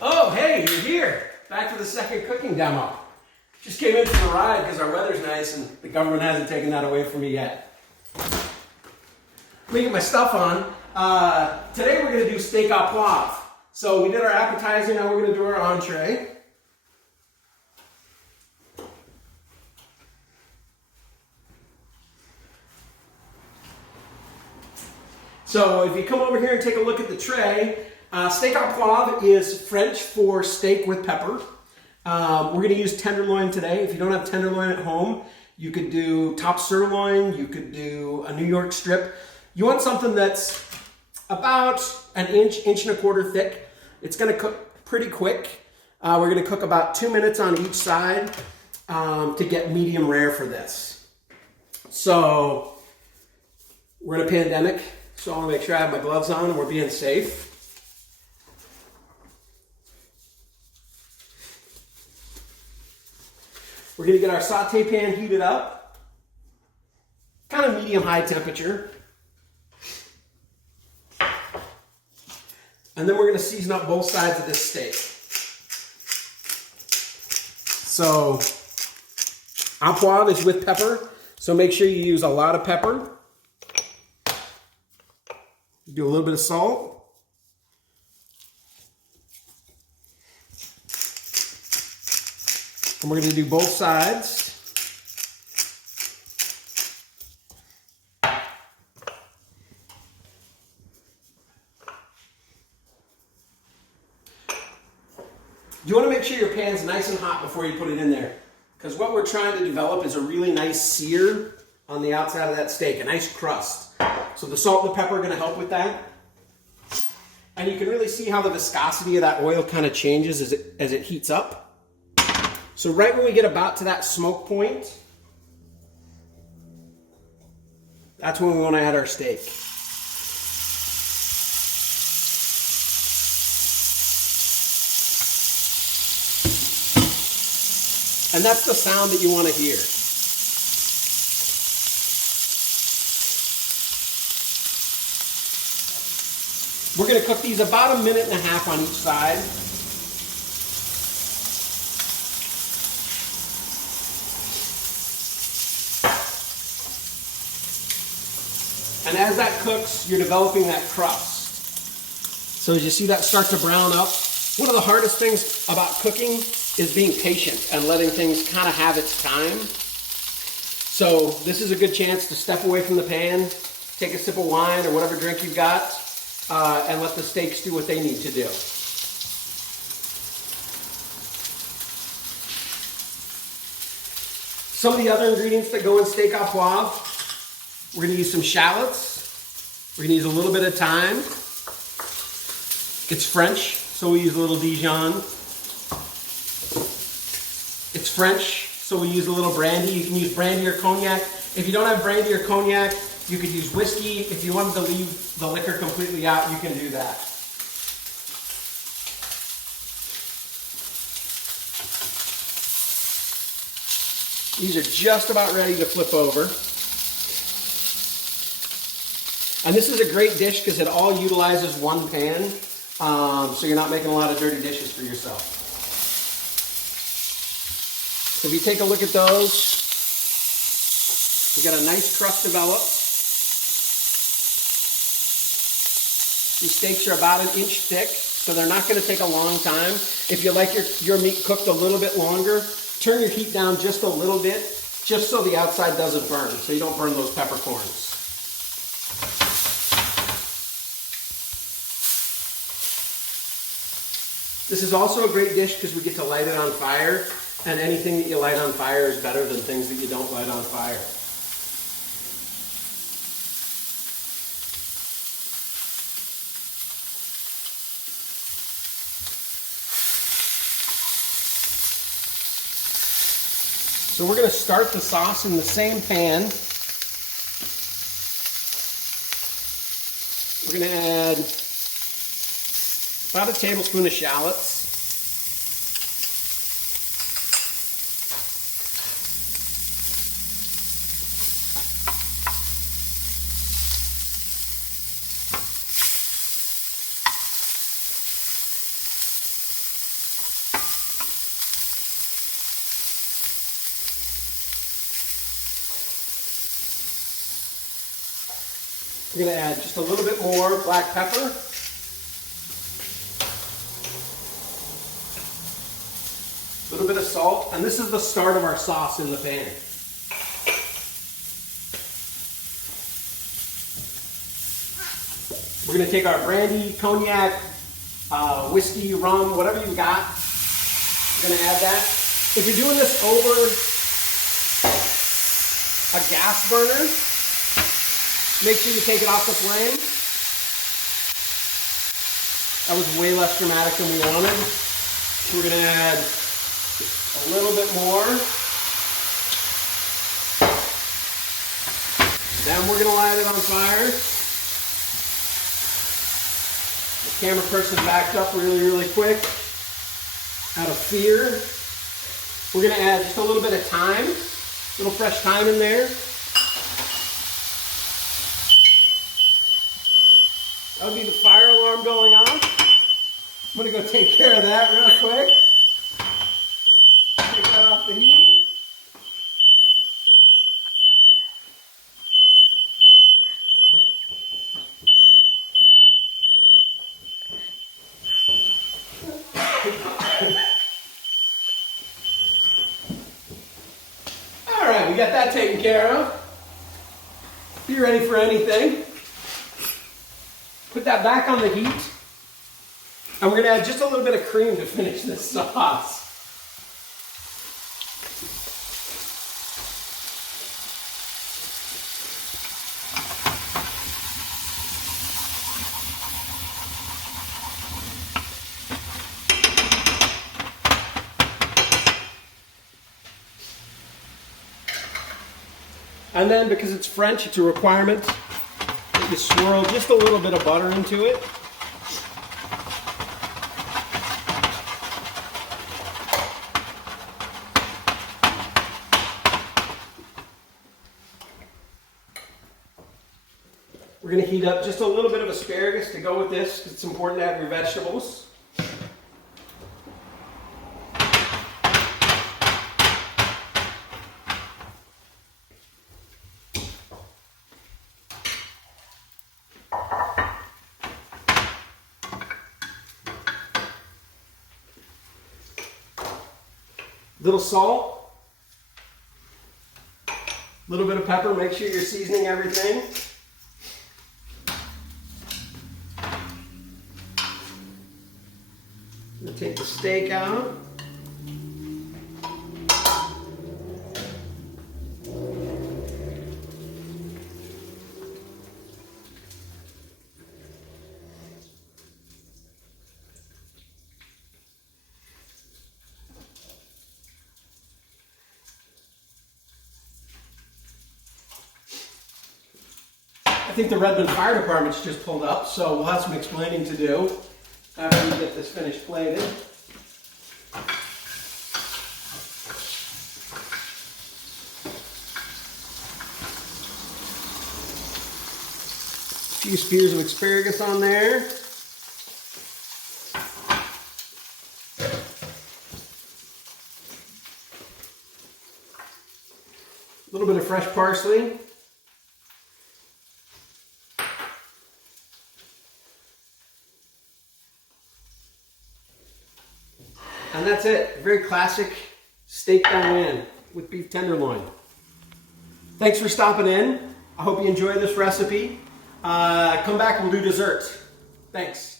Oh, hey, you're here. Back for the second cooking demo. Just came in for the ride because our weather's nice and the government hasn't taken that away from me yet. Let me get my stuff on. Today we're going to do steak au poivre. So we did our appetizer, now we're going to do our entree. So if you come over here and take a look at the tray, steak au poivre is French for steak with pepper. We're going to use tenderloin today. If you don't have tenderloin at home, you could do top sirloin, you could do a New York strip. You want something that's about an inch, inch and a quarter thick. It's going to cook pretty quick. We're going to cook about 2 minutes on each side to get medium rare for this. So we're in a pandemic, so I want to make sure I have my gloves on and we're being safe. We're going to get our saute pan heated up, kind of medium-high temperature. And then we're going to season up both sides of this steak. So, au poivre is with pepper, so make sure you use a lot of pepper. Do a little bit of salt. And we're going to do both sides. You want to make sure your pan's nice and hot before you put it in there, because what we're trying to develop is a really nice sear on the outside of that steak, a nice crust. So the salt and the pepper are going to help with that. And you can really see how the viscosity of that oil kind of changes as it heats up. So right when we get about to that smoke point, that's when we want to add our steak. And that's the sound that you want to hear. We're going to cook these about 1.5 minutes on each side. And as that cooks, you're developing that crust. So as you see that start to brown up, one of the hardest things about cooking is being patient and letting things kind of have its time. So this is a good chance to step away from the pan, take a sip of wine or whatever drink you've got, and let the steaks do what they need to do. Some of the other ingredients that go in steak au poivre, we're going to use some shallots. We're going to use a little bit of thyme. It's French, so we use a little Dijon. It's French, so we use a little brandy. You can use brandy or cognac. If you don't have brandy or cognac, you could use whiskey. If you wanted to leave the liquor completely out, you can do that. These are just about ready to flip over. And this is a great dish because it all utilizes one pan, so you're not making a lot of dirty dishes for yourself. So if you take a look at those, you got a nice crust developed. These steaks are about 1 inch thick, so they're not going to take a long time. If you like your meat cooked a little bit longer, turn your heat down just a little bit, just so the outside doesn't burn, so you don't burn those peppercorns. This is also a great dish because we get to light it on fire, and anything that you light on fire is better than things that you don't light on fire. So we're going to start the sauce in the same pan. We're going to add about a tablespoon of shallots. We're going to add just a little bit more black pepper. A little bit of salt, and this is the start of our sauce in the pan. We're going to take our brandy, cognac, whiskey, rum, whatever you got. We're going to add that. If you're doing this over a gas burner, make sure you take it off the flame. That was way less dramatic than we wanted. So we're going to add a little bit more. Then we're going to light it on fire. The camera person backed up really, really quick out of fear. We're going to add just a little bit of thyme, a little fresh thyme in there. That would be the fire alarm going off. I'm going to go take care of that real quick. Take that off the heat. All right, we got that taken care of. Be ready for anything. Put that back on the heat. And we're going to add just a little bit of cream to finish this sauce. And then, because it's French, it's a requirement that you swirl just a little bit of butter into it. We're going to heat up just a little bit of asparagus to go with this, because it's important to have your vegetables. Little salt, a little bit of pepper. Make sure you're seasoning everything. I'm going to take the steak out. I think the Redmond Fire Department's just pulled up, so we'll have some explaining to do after we get this finished plated. A few spears of asparagus on there. A little bit of fresh parsley. And that's it. Very classic steak dine-in with beef tenderloin. Thanks for stopping in. I hope you enjoy this recipe. Come back and we'll do dessert. Thanks.